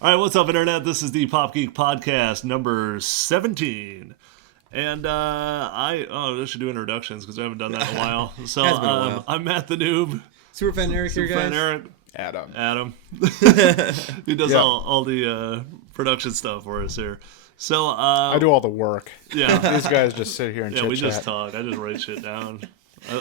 All right, what's up, Internet? This is the Pop Geek Podcast number 17. And I should do introductions because I haven't done that in a while. So Has been a while. I'm Matt the Noob. Superfan Eric here, guys. Superfan Eric. Adam. He does Yeah. all the production stuff for us here. So I do all the work. yeah, These guys just sit here and yeah, chit we chat. just talk. I just write shit down.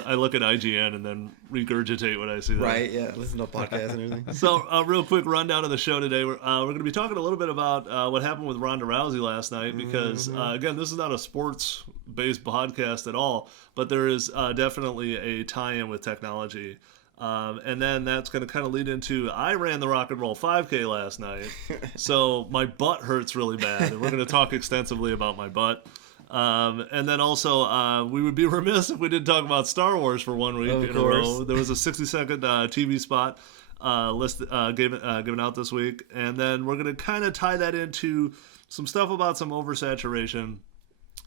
I look at IGN and then regurgitate what I see there. Right, yeah. Listen to podcasts and everything. So, real quick rundown of the show today. We're going to be talking a little bit about what happened with Ronda Rousey last night because, again, this is not a sports-based podcast at all, but there is definitely a tie-in with technology. And then that's going to kind of lead into, I ran the Rock and Roll 5K last night, so my butt hurts really bad, and we're going to talk extensively about my butt. And then also, we would be remiss if we didn't talk about Star Wars for 1 week in a row. There was a 60-second TV spot given out this week, and then we're going to kind of tie that into some stuff about some oversaturation,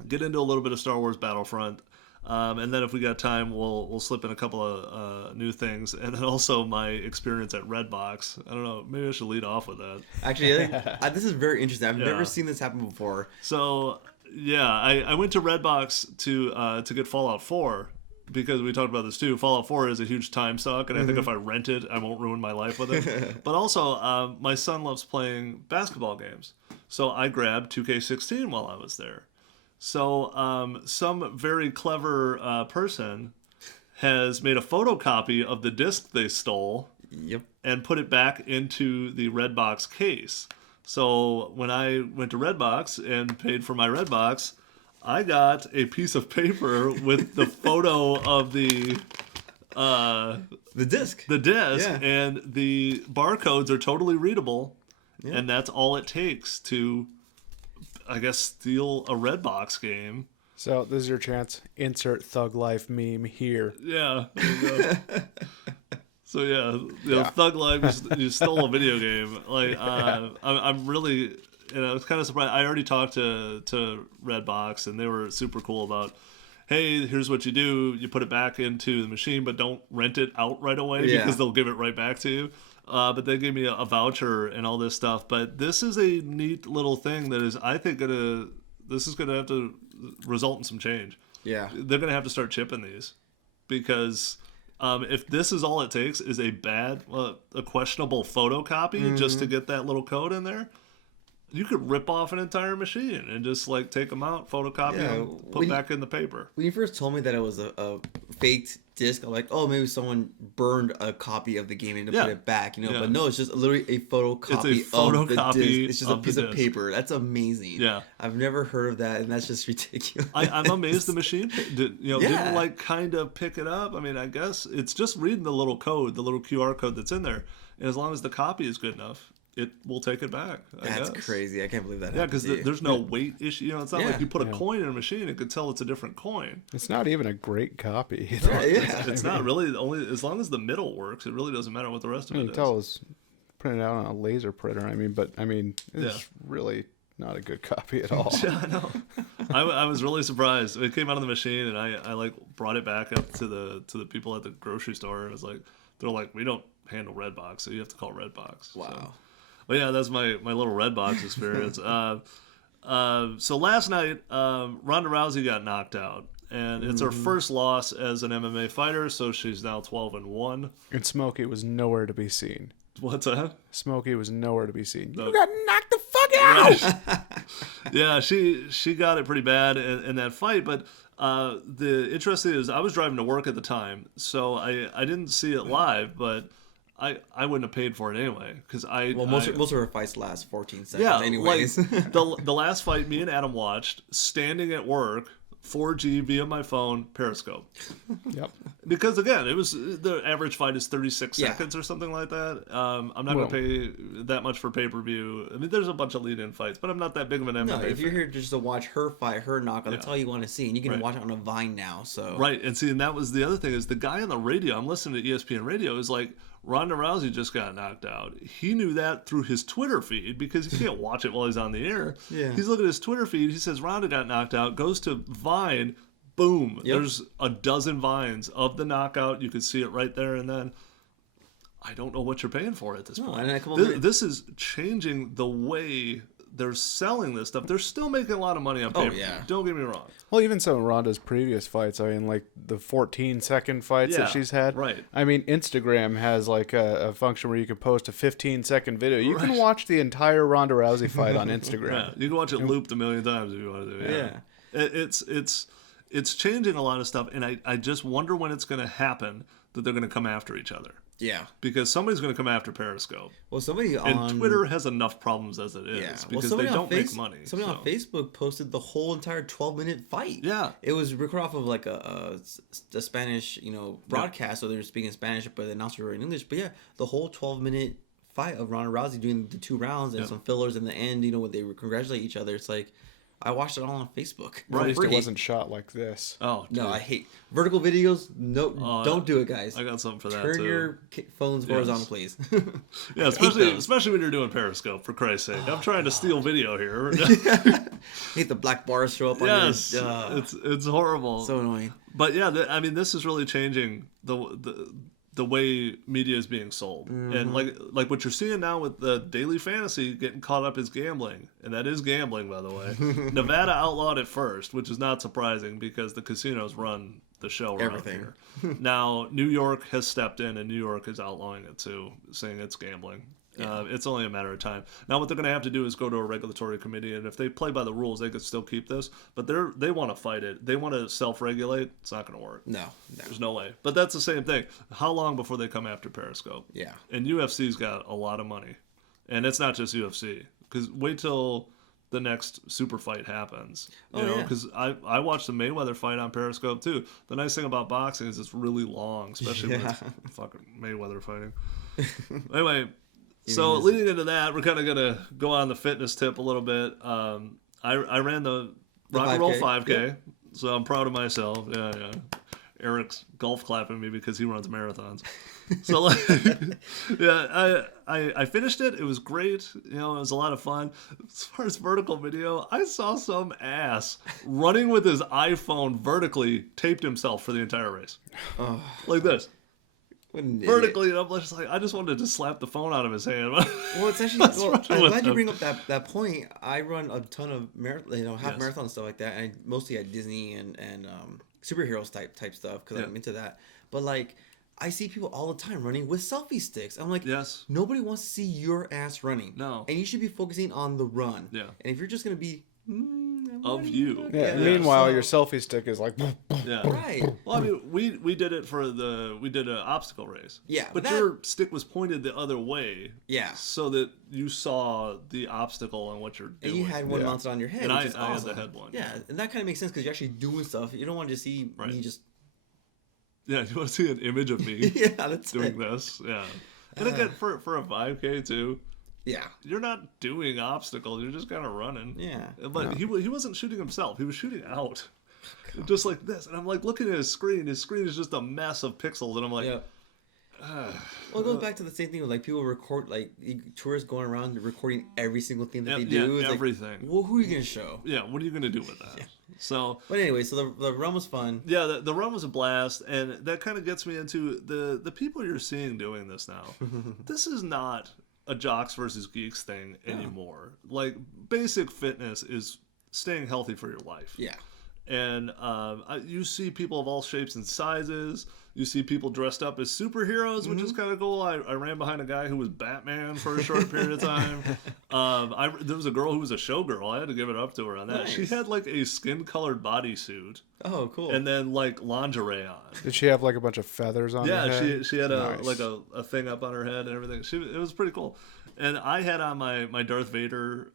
get into a little bit of Star Wars Battlefront, and then if we got time, we'll slip in a couple of new things, and then also my experience at Redbox. I don't know, maybe I should lead off with that. Actually, I think, this is very interesting. I've never seen this happen before. So, yeah, I went to Redbox to get Fallout 4 because we talked about this too. Fallout 4 is a huge time suck, and I think if I rent it, I won't ruin my life with it. But also, my son loves playing basketball games, so I grabbed 2K16 while I was there. So some very clever person has made a photocopy of the disc they stole Yep. and put it back into the Redbox case. So when I went to Redbox and paid for my Redbox, I got a piece of paper with the photo of the disc. disc, Yeah. and the barcodes are totally readable, Yeah. and that's all it takes to, I guess, steal a Redbox game. So this is your chance. Insert Thug Life meme here. Yeah. There you go. So yeah, Thug Life, you stole a video game. Like, I'm really, I was kind of surprised. I already talked to Redbox, and they were super cool about, hey, here's what you do: you put it back into the machine, but don't rent it out right away because they'll give it right back to you. But they gave me a voucher and all this stuff. But this is a neat little thing that is, I think, this is gonna have to result in some change. Yeah. They're gonna have to start chipping these because. If this is all it takes is a questionable photocopy just to get that little code in there, you could rip off an entire machine and just like take them out, photocopy them, put back in the paper. When you first told me that it was a faked disc, I'm like, oh, maybe someone burned a copy of the game and put it back, But no, it's just literally a photocopy of the disc. It's just a piece of paper. That's amazing. Yeah, I've never heard of that, and that's just ridiculous. I'm amazed the machine didn't like kind of pick it up. I mean, I guess it's just reading the little code, the little QR code that's in there, and as long as the copy is good enough, it will take it back. That's crazy. I can't believe that. Yeah, because there's no weight issue. It's not like you put a Yeah. coin in a machine and could tell it's a different coin. It's not even a great copy. It's not really, only as long as the middle works. It really doesn't matter what the rest of You it can is. tell it's printed out on a laser printer. It's really not a good copy at all. Yeah, I know. I was really surprised. It came out of the machine, and I like brought it back up to the people at the grocery store. And it was like, they're like, we don't handle Redbox, so you have to call Redbox. Wow. So. Well, yeah, that's my little Redbox experience. So last night, Ronda Rousey got knocked out, and it's her first loss as an MMA fighter. So she's now 12-1. And Smokey was nowhere to be seen. What's that? Smokey was nowhere to be seen. No. You got knocked the fuck out! Yeah, she got it pretty bad in that fight. But the interesting is, I was driving to work at the time, so I didn't see it live, but. I wouldn't have paid for it anyway because most of her fights last 14 seconds anyways. Like the last fight me and Adam watched standing at work, 4G via my phone, Periscope. Yep. Because again, it was the average fight is 36 seconds or something like that. I'm not going to pay that much for pay-per-view. I mean, there's a bunch of lead-in fights, but I'm not that big of an MMA fan. If you're here just to watch her fight, her knockout, that's all you want to see, and you can watch it on a Vine now. So right, and see, and that was the other thing is the guy on the radio. I'm listening to ESPN radio is like. Ronda Rousey just got knocked out. He knew that through his Twitter feed because he can't watch it while he's on the air. Yeah. He's looking at his Twitter feed. He says Ronda got knocked out, goes to Vine, boom. There's a dozen Vines of the knockout. You could see it right there and then. I don't know what you're paying for at this point. And this is changing the way they're selling this stuff. They're still making a lot of money on paper. Don't get me wrong. Well, even some of Ronda's previous fights, I mean, like the 14-second fights that she's had. Right. I mean, Instagram has like a function where you can post a 15-second video. You can watch the entire Ronda Rousey fight on Instagram. Yeah, you can watch it looped a million times if you want to do it. It's changing a lot of stuff, and I just wonder when it's going to happen that they're going to come after each other. Yeah. Because somebody's going to come after Periscope. Well, somebody and Twitter has enough problems as it is because they don't make money. Somebody on Facebook posted the whole entire 12-minute fight. Yeah. It was recorded off of like a Spanish, broadcast, so they were speaking Spanish, but the announcers were in English. But yeah, the whole 12-minute fight of Ronda Rousey doing the 2 rounds and some fillers in the end, when they congratulate each other. It's like, I watched it all on Facebook. At least it wasn't shot like this. Oh, dude. No, I hate vertical videos. No, don't do it, guys. I got something for that Turn too. your phones horizontal, please. Yeah, especially when you're doing Periscope, for Christ's sake. I'm trying to steal video here. Hate the black bars show up on your... it's horrible. So annoying. But yeah, this is really changing the way media is being sold. And like what you're seeing now with the daily fantasy getting caught up is gambling, and that is gambling, by the way. Nevada outlawed it first, which is not surprising because the casinos run the show around here. Now New York has stepped in, and New York is outlawing it too, saying it's gambling. It's only a matter of time. Now what they're going to have to do is go to a regulatory committee, and if they play by the rules, they could still keep this. But they want to fight it. They want to self-regulate. It's not going to work. No. There's no way. But that's the same thing. How long before they come after Periscope? Yeah. And UFC's got a lot of money. And it's not just UFC. Because wait till the next super fight happens. You know, because I watched the Mayweather fight on Periscope too. The nice thing about boxing is it's really long, especially when it's fucking Mayweather fighting. Anyway... So leading into that, we're kind of going to go on the fitness tip a little bit. I ran the Rock and Roll 5K, so I'm proud of myself. Yeah. Eric's golf clapping me because he runs marathons. So I finished it. It was great. It was a lot of fun. As far as vertical video, I saw some ass running with his iPhone vertically, taped himself for the entire race, like this. Vertically, and I'm just like, I just wanted to slap the phone out of his hand. Well, it's actually. I'm glad you bring up that point. I run a ton of half marathon stuff like that, and mostly at Disney and superheroes type stuff because I'm into that. But like, I see people all the time running with selfie sticks. I'm like, nobody wants to see your ass running. No, and you should be focusing on the run. Yeah, and if you're just gonna be of you. Yeah. Meanwhile, your selfie stick is like. Right. Well, I mean, we did it we did an obstacle race. Yeah. But your stick was pointed the other way. Yeah. So that you saw the obstacle and what you're doing. And you had one mounted on your head. And which is awesome. had the head one. Yeah, and that kind of makes sense because you're actually doing stuff. You don't want to just see me just. Yeah, you want to see an image of me. That's doing this. Yeah. And again, for a 5K too. Yeah. You're not doing obstacles. You're just kind of running. Yeah. But he wasn't shooting himself. He was shooting out. God. Just like this. And I'm like looking at his screen. His screen is just a mess of pixels. And I'm like... Well, it goes back to the same thing with like people record, like tourists going around recording every single thing that they do. It's everything. Like, well, who are you going to show? Yeah, what are you going to do with that? So, but anyway, so the run was fun. Yeah, the run was a blast, and that kind of gets me into the people you're seeing doing this now. This is not a jocks versus geeks thing anymore. Like basic fitness is staying healthy for your life. Yeah. And you see people of all shapes and sizes. You see people dressed up as superheroes, which is kind of cool. I ran behind a guy who was Batman for a short period of time. There was a girl who was a showgirl. I had to give it up to her on that. Nice. She had like a skin-colored bodysuit. Oh, cool. And then like lingerie on. Did she have like a bunch of feathers on her head? Yeah, she had a thing up on her head and everything. It was pretty cool. And I had on my Darth Vader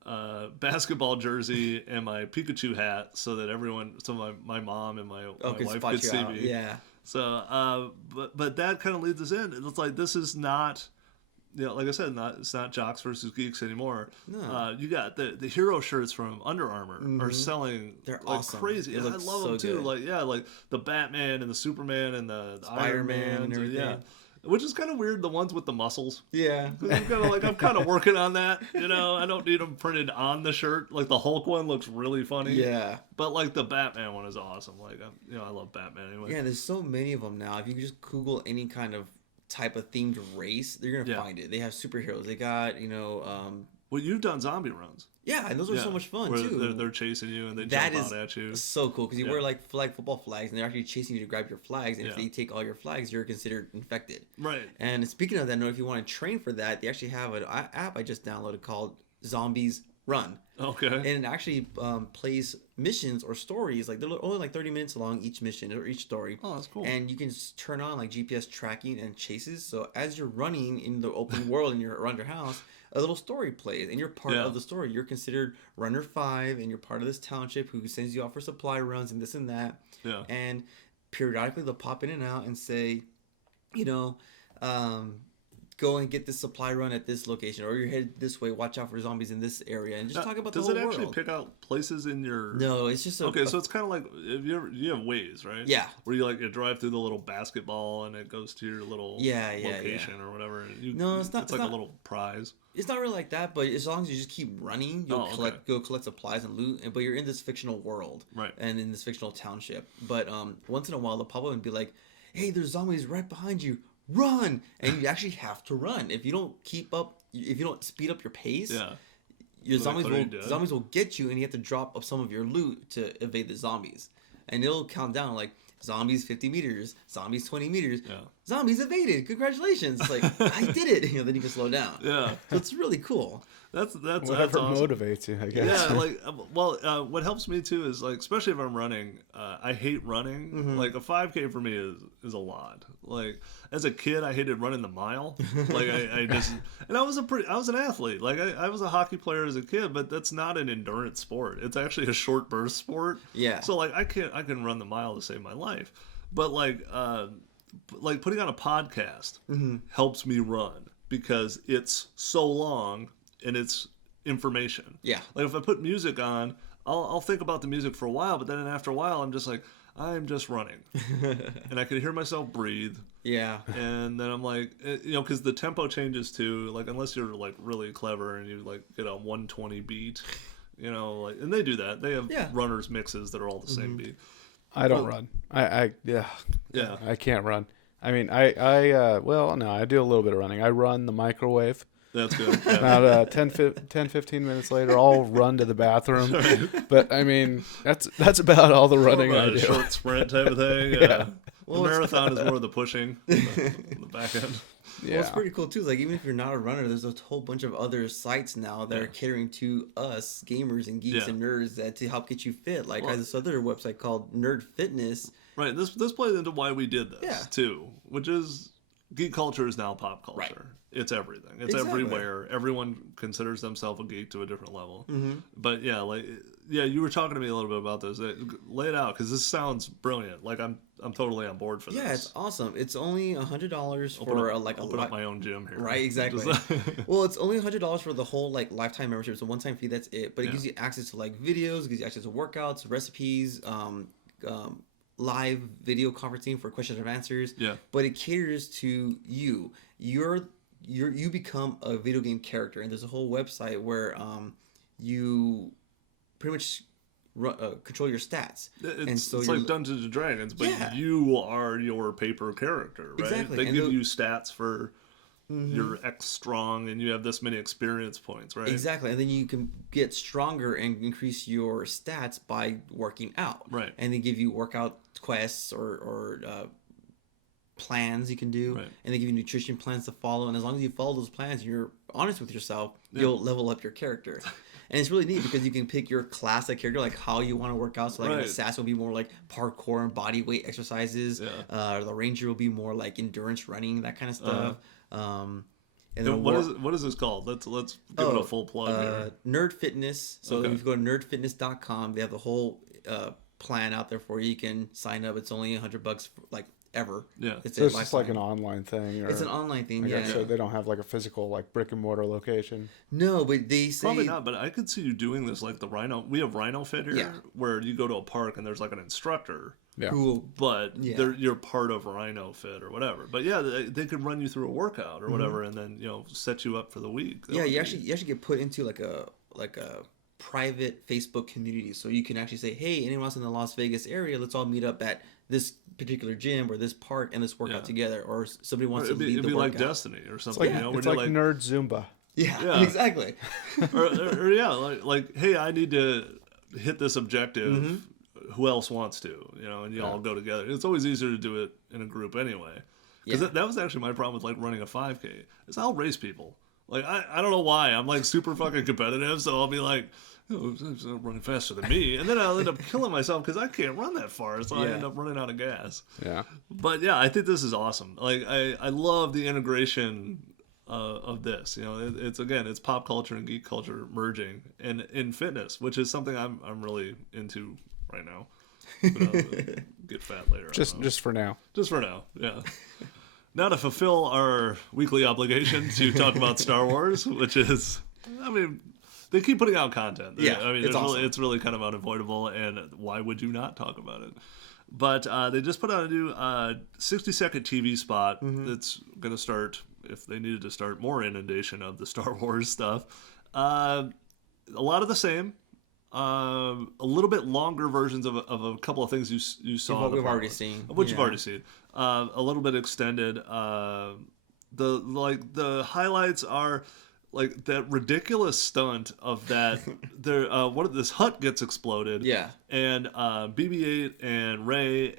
basketball jersey and my Pikachu hat so that my mom and my wife could see me. Yeah. So, but that kind of leads us in. It's like this is not, like I said, it's not jocks versus geeks anymore. No. You got the hero shirts from Under Armour are selling. They're like awesome. Crazy. And I love them too. Good. Like the Batman and the Superman and the Iron Man and everything. Yeah. Which is kind of weird, the ones with the muscles. Yeah. I'm kind of working on that, I don't need them printed on the shirt. Like the Hulk one looks really funny. Yeah. But like the Batman one is awesome. Like, I love Batman anyway. Yeah, there's so many of them now. If you can just Google any kind of type of themed race, they're gonna find it. They have superheroes. They got Well, you've done zombie runs. Yeah, and those are so much fun too. They're chasing you and they jump out at you. So cool because you wear like football flags and they're actually chasing you to grab your flags. And if they take all your flags, you're considered infected. Right. And speaking of that note, if you want to train for that, they actually have an app I just downloaded called Zombies Run. Okay. And it actually plays missions or stories. Like they're only like 30 minutes long each mission or each story. Oh, that's cool. And you can just turn on like GPS tracking and chases. So as you're running in the open world and you're around your house, a little story plays and you're part of the story. You're considered runner 5 and you're part of this township who sends you out for supply runs and this and that. Yeah. And periodically they'll pop in and out and say, go and get this supply run at this location, or you're headed this way. Watch out for zombies in this area, and just talk about the whole world. Does it actually pick out places in your? No, it's just so it's kind of like you have Waze, right? Yeah. Where you drive through the little basketball and it goes to your little location or whatever. No, it's not. It's like a little prize. It's not really like that, but as long as you just keep running, you'll collect supplies and loot. But you're in this fictional world, right? And in this fictional township. But once in a while, they'll pop up and be like, "Hey, there's zombies right behind you. Run!" And you actually have to run. If you don't if you don't speed up your pace, your zombies will get you, and you have to drop up some of your loot to evade the zombies. And it'll count down like zombies 50 meters, zombies 20 meters, zombies evaded. Congratulations! It's like I did it. Then you can slow down. Yeah. So it's really cool. Whatever that's awesome. Motivates you, I guess. Yeah, what helps me too is like, especially if I'm running, I hate running. Mm-hmm. Like a 5K for me is a lot. Like as a kid, I hated running the mile. Like I just, and I was an athlete. Like I was a hockey player as a kid, but that's not an endurance sport. It's actually a short burst sport. Yeah. So like I can run the mile to save my life, but like putting on a podcast helps me run because it's so long. And it's information. Yeah. Like if I put music on, I'll think about the music for a while, but then after a while, I'm just like, I'm just running, and I can hear myself breathe. Yeah. And then I'm like, because the tempo changes too. Like unless you're like really clever and you like get a 120 beat, and they do that. They have runners mixes that are all the same beat. I don't run. I can't run. I mean, I do a little bit of running. I run the microwave. That's good. Yeah. About 10, 15 minutes later, I'll run to the bathroom. But, I mean, that's about all the running I do. A short sprint type of thing. Yeah. Well, the marathon is more of the pushing, the back end. Yeah. Well, it's pretty cool, too. Like, even if you're not a runner, there's a whole bunch of other sites now that are catering to us, gamers and geeks and nerds, that to help get you fit. Like, I have this other website called Nerd Fitness. Right. This plays into why we did this, too, which is geek culture is now pop culture. Right. It's everything. It's everywhere. Everyone considers themselves a geek to a different level. Mm-hmm. But you were talking to me a little bit about this. Lay it out because this sounds brilliant. Like I'm totally on board for this. Yeah, it's awesome. It's only $100 open up my own gym here. Right, exactly. Well, it's only $100 for the whole like lifetime membership. It's a one-time fee. That's it. But it gives you access to like videos. It gives you access to workouts, recipes, live video conferencing for questions and answers. Yeah. But it caters to you. You become a video game character, and there's a whole website where you pretty much control your stats. It's like Dungeons and Dragons, but you are your paper character, right? Exactly. They give you stats for you're X strong, and you have this many experience points, right? Exactly, and then you can get stronger and increase your stats by working out. Right. And they give you workout quests or plans you can do, and they give you nutrition plans to follow, and as long as you follow those plans and you're honest with yourself, you'll level up your character. And it's really neat because you can pick your classic character, like how you want to work out. So like the assassin will be more like parkour and body weight exercises. The ranger will be more like endurance running, that kind of stuff. And then what is this called? Let's give it a full plug here. Nerd Fitness. So if you go to nerdfitness.com, they have the whole plan out there for you. You can sign up. It's only $100 like ever. Yeah. It's just like an online thing. It's an online thing, So they don't have like a physical like brick and mortar location. No, but they say probably not. But I could see you doing this like the Rhino. We have Rhino Fit here, where you go to a park and there's like an instructor. Yeah. Cool. But you're part of Rhino Fit or whatever. But they could run you through a workout or whatever, and then set you up for the week. You actually get put into like a private Facebook community, so you can actually say, hey, anyone else in the Las Vegas area, let's all meet up at this particular gym or this park and let's work out together. Or somebody wants to lead the workout. It'd be like Destiny or something. It's like Nerd Zumba. Yeah, exactly. or like, hey, I need to hit this objective. Who else wants to? And you all go together. It's always easier to do it in a group anyway. Because that was actually my problem with like running a 5K. Is I'll race people. Like I don't know why. I'm like super fucking competitive, so I'll be like, it's running faster than me, and then I'll end up killing myself because I can't run that far, so I end up running out of gas. Yeah. But yeah, I think this is awesome. Like I love the integration of this. It's pop culture and geek culture merging, and in fitness, which is something I'm really into right now. Get fat later. Just for now. Just for now, yeah. Now to fulfill our weekly obligation to talk about Star Wars, which is, they keep putting out content. It's really kind of unavoidable, and why would you not talk about it? But they just put out a new 60-second TV spot that's going to start, if they needed to start more inundation of the Star Wars stuff. A lot of the same. A little bit longer versions of a couple of things you saw. What we've already seen. What you've already seen. A little bit extended. The highlights are like that ridiculous stunt of that. This hut gets exploded. Yeah. And BB-8 and Rey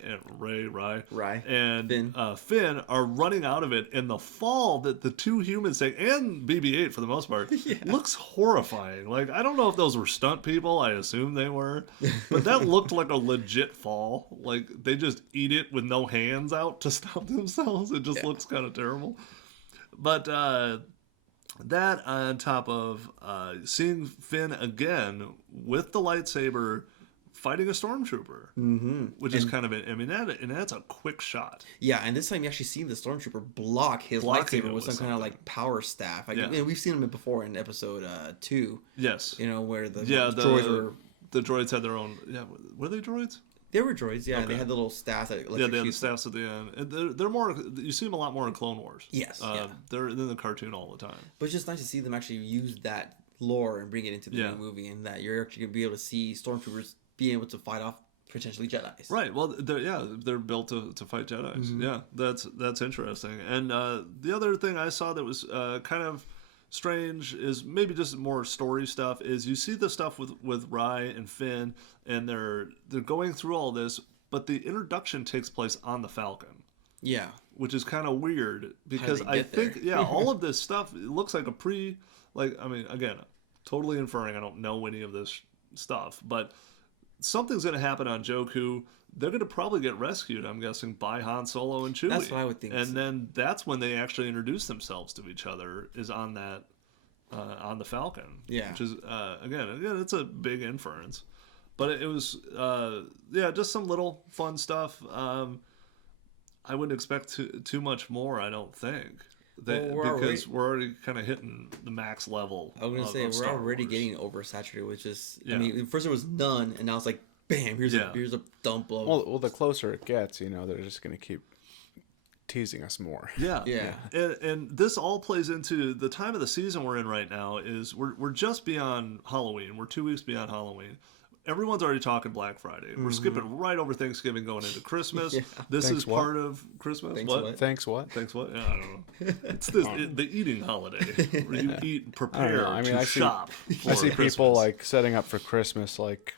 and Finn are running out of it, and the fall that the two humans take, and BB-8 for the most part, looks horrifying. Like, I don't know if those were stunt people. I assume they were, but that looked like a legit fall. Like they just eat it with no hands out to stop themselves. It just looks kind of terrible. But that on top of seeing Finn again with the lightsaber fighting a stormtrooper, which is kind of that's a quick shot. Yeah, and this time you actually see the stormtrooper block his lightsaber with some kind of like power staff. We've seen him before in episode 2. Yes. Where the droids were. The droids had their own. Yeah, were they droids? They were droids, yeah. Okay. And they had the little staffs that they had the staffs at the end. And they're more. You see them a lot more in Clone Wars. Yes, they're in the cartoon all the time. But it's just nice to see them actually use that lore and bring it into the new movie, and that you're actually gonna be able to see stormtroopers being able to fight off potentially Jedis. Right. Well, they're built to fight Jedis. Yeah, that's interesting. And the other thing I saw that was kind of strange is maybe just more story stuff. Is you see the stuff with Rey and Finn, and they're going through all this, but the introduction takes place on the Falcon. Yeah. Which is kind of weird because I think all of this stuff, it looks like again, totally inferring. I don't know any of this stuff, but something's going to happen on Jakku. They're going to probably get rescued, I'm guessing, by Han Solo and Chewie. That's what I would think. And then that's when they actually introduce themselves to each other, is on that, on the Falcon. Yeah. Which is, again, it's a big inference. But it was, just some little fun stuff. I wouldn't expect too much more, I don't think. Because we're already kind of hitting the max level. I was going to say, we're already getting oversaturated, which is, first there was none, and now it's like, bam, here's a dump of... Well, the closer it gets, they're just going to keep teasing us more. Yeah. And this all plays into the time of the season we're in right now. Is we're just beyond Halloween. We're 2 weeks beyond Halloween. Everyone's already talking Black Friday. We're skipping right over Thanksgiving, going into Christmas. This is part of Christmas. Thanks what? Thanks what? Thanks what? Yeah, I don't know. It's the eating holiday where you eat, prepare shop. I see people like setting up for Christmas like.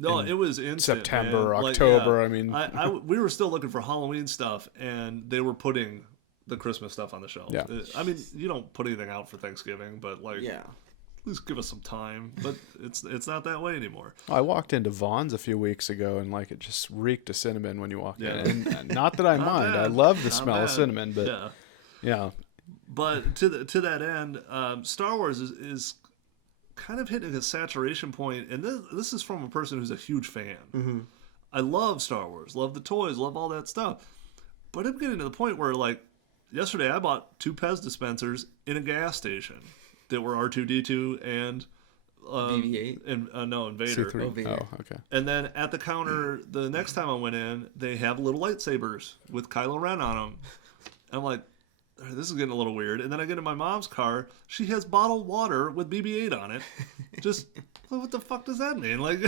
No, it was instant, September, man. October. We were still looking for Halloween stuff, and they were putting the Christmas stuff on the shelf. Yeah. You don't put anything out for Thanksgiving, but please give us some time. But it's not that way anymore. I walked into Vaughn's a few weeks ago, and it just reeked of cinnamon when you walked in. And not that I mind. I love the smell of cinnamon, but yeah. But to that end, Star Wars is kind of hitting a saturation point, and this is from a person who's a huge fan. Mm-hmm. I love Star Wars, love the toys, love all that stuff, but I'm getting to the point where, like, yesterday I bought 2 Pez dispensers in a gas station that were R2-D2 and BB-8 and Vader. C3. Oh, okay. And then at the counter the next time I went in, they have little lightsabers with Kylo Ren on them. I'm like, this is getting a little weird. And then I get in my mom's car. She has bottled water with BB-8 on it. Just, what the fuck does that mean? Like,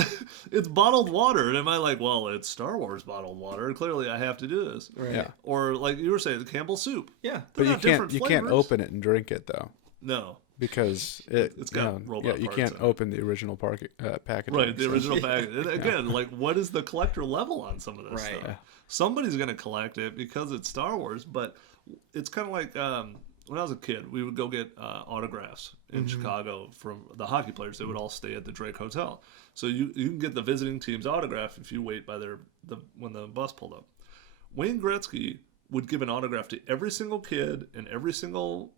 it's bottled water. And am I like, well, it's Star Wars bottled water. Clearly, I have to do this. Right. Yeah. Or like you were saying, Campbell's soup. Yeah. But you can't open it and drink it, though. No. Because it's got robot parts. You can't open the original packaging. Right, the original package. And again, like, what is the collector level on some of this stuff? Yeah. Somebody's going to collect it because it's Star Wars, but it's kind of like when I was a kid, we would go get autographs in Chicago from the hockey players. They would all stay at the Drake Hotel. So you can get the visiting team's autograph if you wait by when the bus pulled up. Wayne Gretzky would give an autograph to every single kid and every single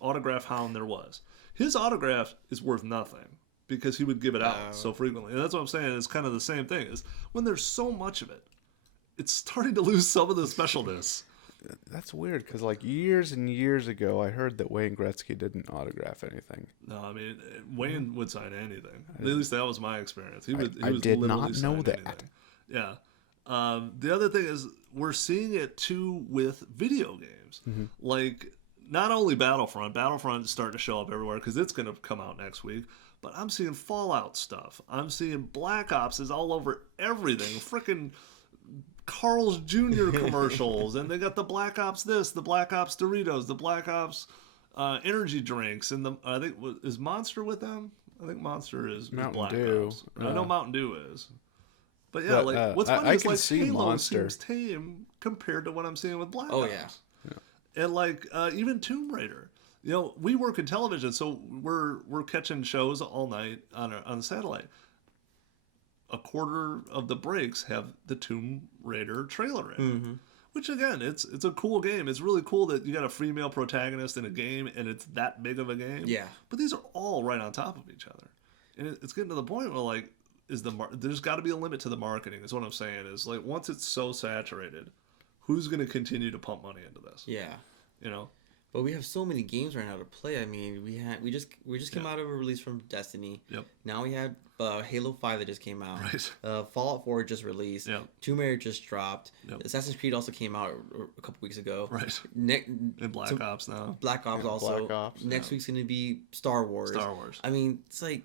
autograph hound there was. His autograph is worth nothing because he would give it out so frequently. And that's what I'm saying. It's kind of the same thing. Is when there's so much of it, it's starting to lose some of the specialness. That's weird because like years and years ago, I heard that Wayne Gretzky didn't autograph anything. No, I mean Wayne would sign anything. At least that was my experience. He was did not know that. Anything. Yeah. The other thing is we're seeing it too with video games. Like not only Battlefront is starting to show up everywhere because it's going to come out next week, but I'm seeing Fallout stuff. I'm seeing Black Ops is all over everything. Freaking Carl's Jr. commercials, and they got the Black Ops this, the Black Ops Doritos, the Black Ops energy drinks, and I think is Monster with them? I think Monster is Black Ops. I know Mountain Dew is. But yeah, like what's funny is like Halo Monster seems tame compared to what I'm seeing with Black Ops. Oh yeah. And like even Tomb Raider, you know, we work in television, so we're catching shows all night on the satellite. A quarter of the breaks have the Tomb Raider trailer in it, which again, it's a cool game. It's really cool that you got a female protagonist in a game, and it's that big of a game. Yeah. But these are all right on top of each other, and it's getting to the point where like, there's got to be a limit to the marketing. Is what I'm saying. Is like once it's so saturated, who's going to continue to pump money into this? Yeah. You know. But we have so many games right now to play. I mean, we just came out of a release from Destiny. Yep. Now we have Halo 5 that just came out. Right. Fallout 4 just released. Yep. Tomb Raider just dropped. Yep. Assassin's Creed also came out a couple weeks ago. Right. And Black Ops now. Black Ops also. Black Ops, Next week's going to be Star Wars. I mean, it's like,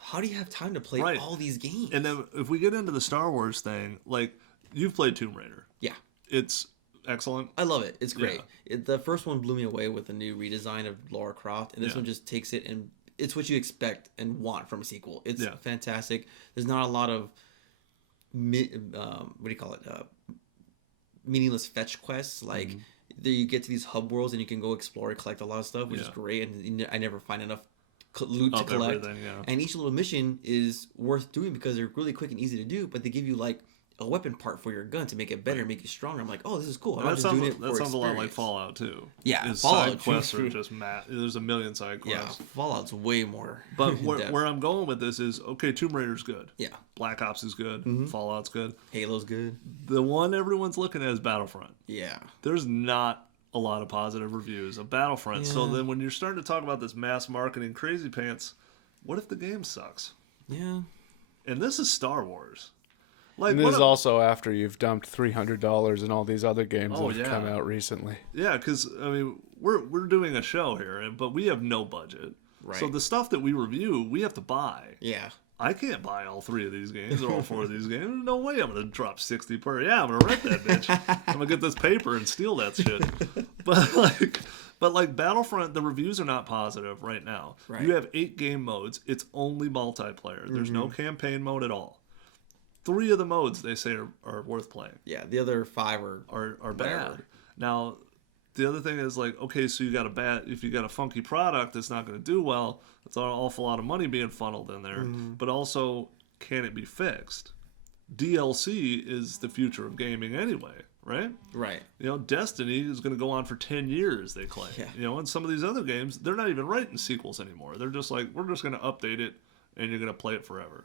how do you have time to play all these games? And then if we get into the Star Wars thing, like, you've played Tomb Raider. Yeah. It's excellent. I love it. It's great. The first one blew me away with the new redesign of Lara Croft, and this one just takes it and it's what you expect and want from a sequel. It's fantastic. There's not a lot of meaningless fetch quests. Like you get to these hub worlds and you can go explore and collect a lot of stuff, which is great. And I never find enough loot to collect. And each little mission is worth doing because they're really quick and easy to do. But they give you like a weapon part for your gun to make it better, make it stronger. I'm like, oh, this is cool. That sounds a lot like Fallout too. Yeah, Fallout side quests are just there's a million side quests. Yeah, Fallout's way more. But where I'm going with this is, okay, Tomb Raider's good. Yeah. Black Ops is good. Fallout's good. Halo's good. The one everyone's looking at is Battlefront. Yeah. There's not a lot of positive reviews of Battlefront. So then when you're starting to talk about this mass marketing crazy pants, what if the game sucks? Yeah. And this is Star Wars. Like, and this is also after you've dumped $300 in all these other games that have come out recently. Yeah, because I mean, we're doing a show here, but we have no budget. Right. So the stuff that we review, we have to buy. Yeah. I can't buy all 3 of these games or all 4 of these games. There's no way I'm going to drop 60 per. Yeah, I'm going to rent that bitch. I'm going to get this paper and steal that shit. But like Battlefront, the reviews are not positive right now. Right. You have 8 game modes. It's only multiplayer. There's no campaign mode at all. 3 of the modes they say are worth playing. Yeah, the other 5 are bad. Now, the other thing is like, okay, so if you got a funky product that's not going to do well, that's an awful lot of money being funneled in there. But also, can it be fixed? DLC is the future of gaming anyway, right? Right. You know, Destiny is going to go on for 10 years, they claim. Yeah. You know, and some of these other games, they're not even writing sequels anymore. They're just like, we're just going to update it, and you're going to play it forever.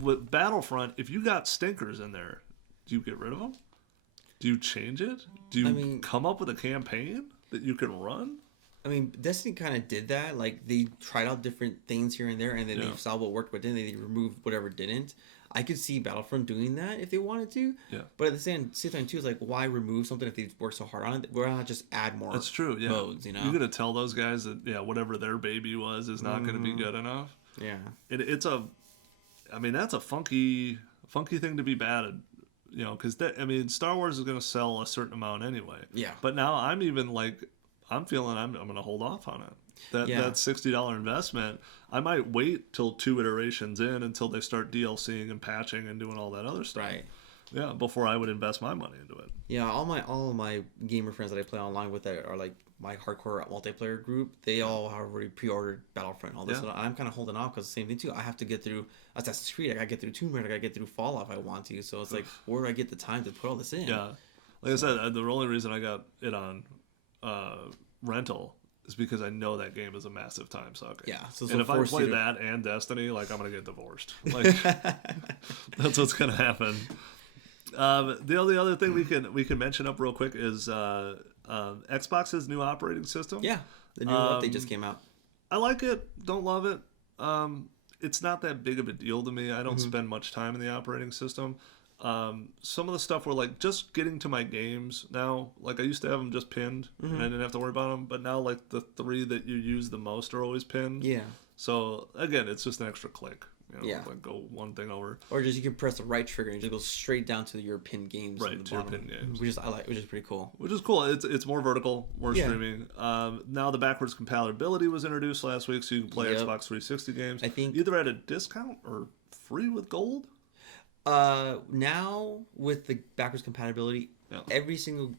With Battlefront, if you got stinkers in there, do you get rid of them? Do you change it? Do you come up with a campaign that you can run? I mean, Destiny kind of did that. Like, they tried out different things here and there, and then they saw what worked, but then they removed whatever didn't. I could see Battlefront doing that if they wanted to. Yeah. But at the same time too, it's like, why remove something if they've worked so hard on it? Why not just add more? That's true. Yeah. Modes, you know. You're gonna tell those guys that whatever their baby was is not gonna be good enough. Yeah. It's a, I mean, that's a funky thing to be bad at. You know, because Star Wars is gonna sell a certain amount anyway. Yeah. But now I'm even like, I'm feeling I'm gonna hold off on it. That $60 investment, I might wait till 2 iterations in until they start DLCing and patching and doing all that other stuff. Right. Yeah, before I would invest my money into it. Yeah, all of my gamer friends that I play online with that are like my hardcore multiplayer group. They all have already pre-ordered Battlefront and all this. And I'm kind of holding off because the same thing too. I have to get through Assassin's Creed. I gotta get through Tomb Raider. I gotta get through Fallout if I want to. So it's like, where do I get the time to put all this in? Yeah, like I said, the only reason I got it on rental is because I know that game is a massive time sucker. Yeah. So and if I play that and Destiny, like, I'm gonna get divorced. Like, that's what's gonna happen. The only other thing we can mention up real quick is Xbox's new operating system. Yeah, the new update just came out. I like it. Don't love it. It's not that big of a deal to me. I don't spend much time in the operating system. Some of the stuff were like just getting to my games now. Like, I used to have them just pinned and I didn't have to worry about them. But now, like, the 3 that you use the most are always pinned. Yeah. So again, it's just an extra click. You know, yeah. Like, go one thing over. Or just you can press the right trigger and just go straight down to your pinned games. Right, to your pinned games. Which is pretty cool. Which is cool. It's more vertical, more streaming. Now the backwards compatibility was introduced last week, so you can play Xbox 360 games. I think either at a discount or free with gold. Now with the backwards compatibility, every single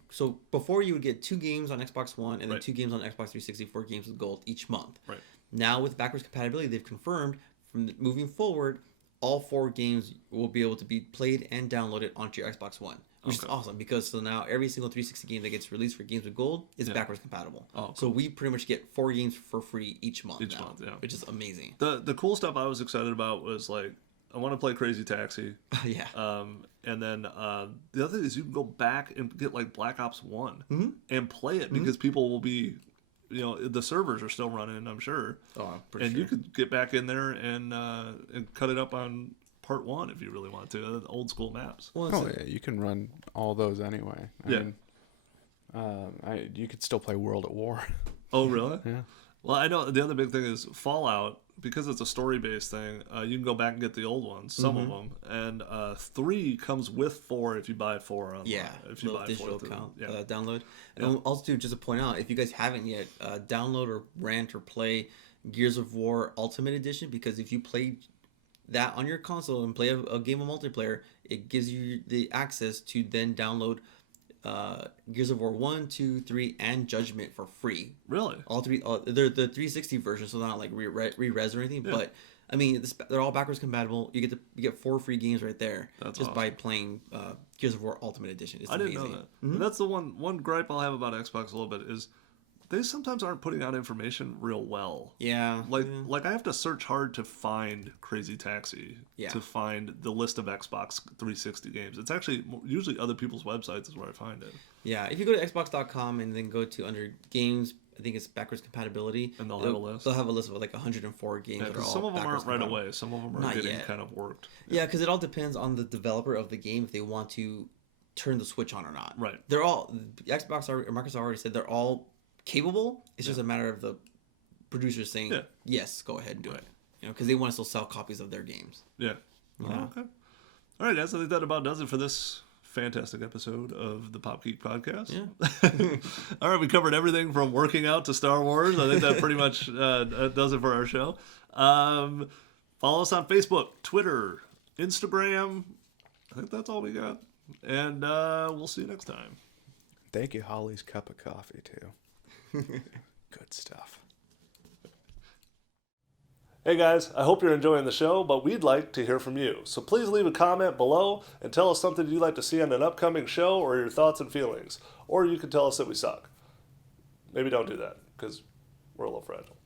before you would get 2 games on Xbox One and then 2 games on Xbox 360, 4 games with gold each month. Right. Now with backwards compatibility, they've confirmed from moving forward, all 4 games will be able to be played and downloaded onto your Xbox One, which is awesome because now every single 360 game that gets released for games with gold is backwards compatible. Oh, cool. So we pretty much get 4 games for free each month. Which is amazing. The cool stuff I was excited about was like, I want to play Crazy Taxi. Yeah. And then the other thing is you can go back and get like Black Ops 1 and play it because people will be, the servers are still running, I'm sure. Oh, I'm pretty sure. And you could get back in there and cut it up on part 1 if you really want to, the old school maps. Well, you can run all those anyway. I mean, you could still play World at War. Oh, really? Yeah. Well, I know the other big thing is Fallout, because it's a story-based thing, you can go back and get the old ones, some of them, and 3 comes with 4 if you buy 4 online. Yeah, if you buy digital 4 download. And also, too, just to point out, if you guys haven't yet, download or rent or play Gears of War Ultimate Edition, because if you play that on your console and play a game of multiplayer, it gives you the access to then download Gears of War 1, 2, 3, and Judgment for free. Really? All 3. They're the 360 version, so they're not like re-res or anything. Yeah. But I mean, they're all backwards compatible. You get 4 free games right there. That's just awesome. By playing Gears of War Ultimate Edition. It's amazing. Didn't know that. Mm-hmm. That's the one gripe I'll have about Xbox a little bit is they sometimes aren't putting out information real well. Yeah. Like I have to search hard to find Crazy Taxi. Yeah. To find the list of Xbox 360 games. It's actually usually other people's websites is where I find it. Yeah. If you go to Xbox.com and then go to under games, I think it's backwards compatibility. And they'll have a list. They'll have a list of like 104 games that are all some of them aren't right compatible. away. Some of them are getting kind of worked. Yeah, because it all depends on the developer of the game if they want to turn the switch on or not. Right. They're all Xbox or Microsoft already said they're all capable. It's just a matter of the producers saying yes, go ahead and do it. Because they want to still sell copies of their games. Yeah. Okay. All right, guys. I think that about does it for this fantastic episode of the Pop Geek Podcast. Yeah. All right, we covered everything from working out to Star Wars. I think that pretty much does it for our show. Follow us on Facebook, Twitter, Instagram. I think that's all we got. And we'll see you next time. Thank you, Holly's cup of coffee, too. Good stuff. Hey guys, I hope you're enjoying the show, but we'd like to hear from you. So please leave a comment below and tell us something you'd like to see on an upcoming show or your thoughts and feelings. Or you can tell us that we suck. Maybe don't do that, because we're a little fragile.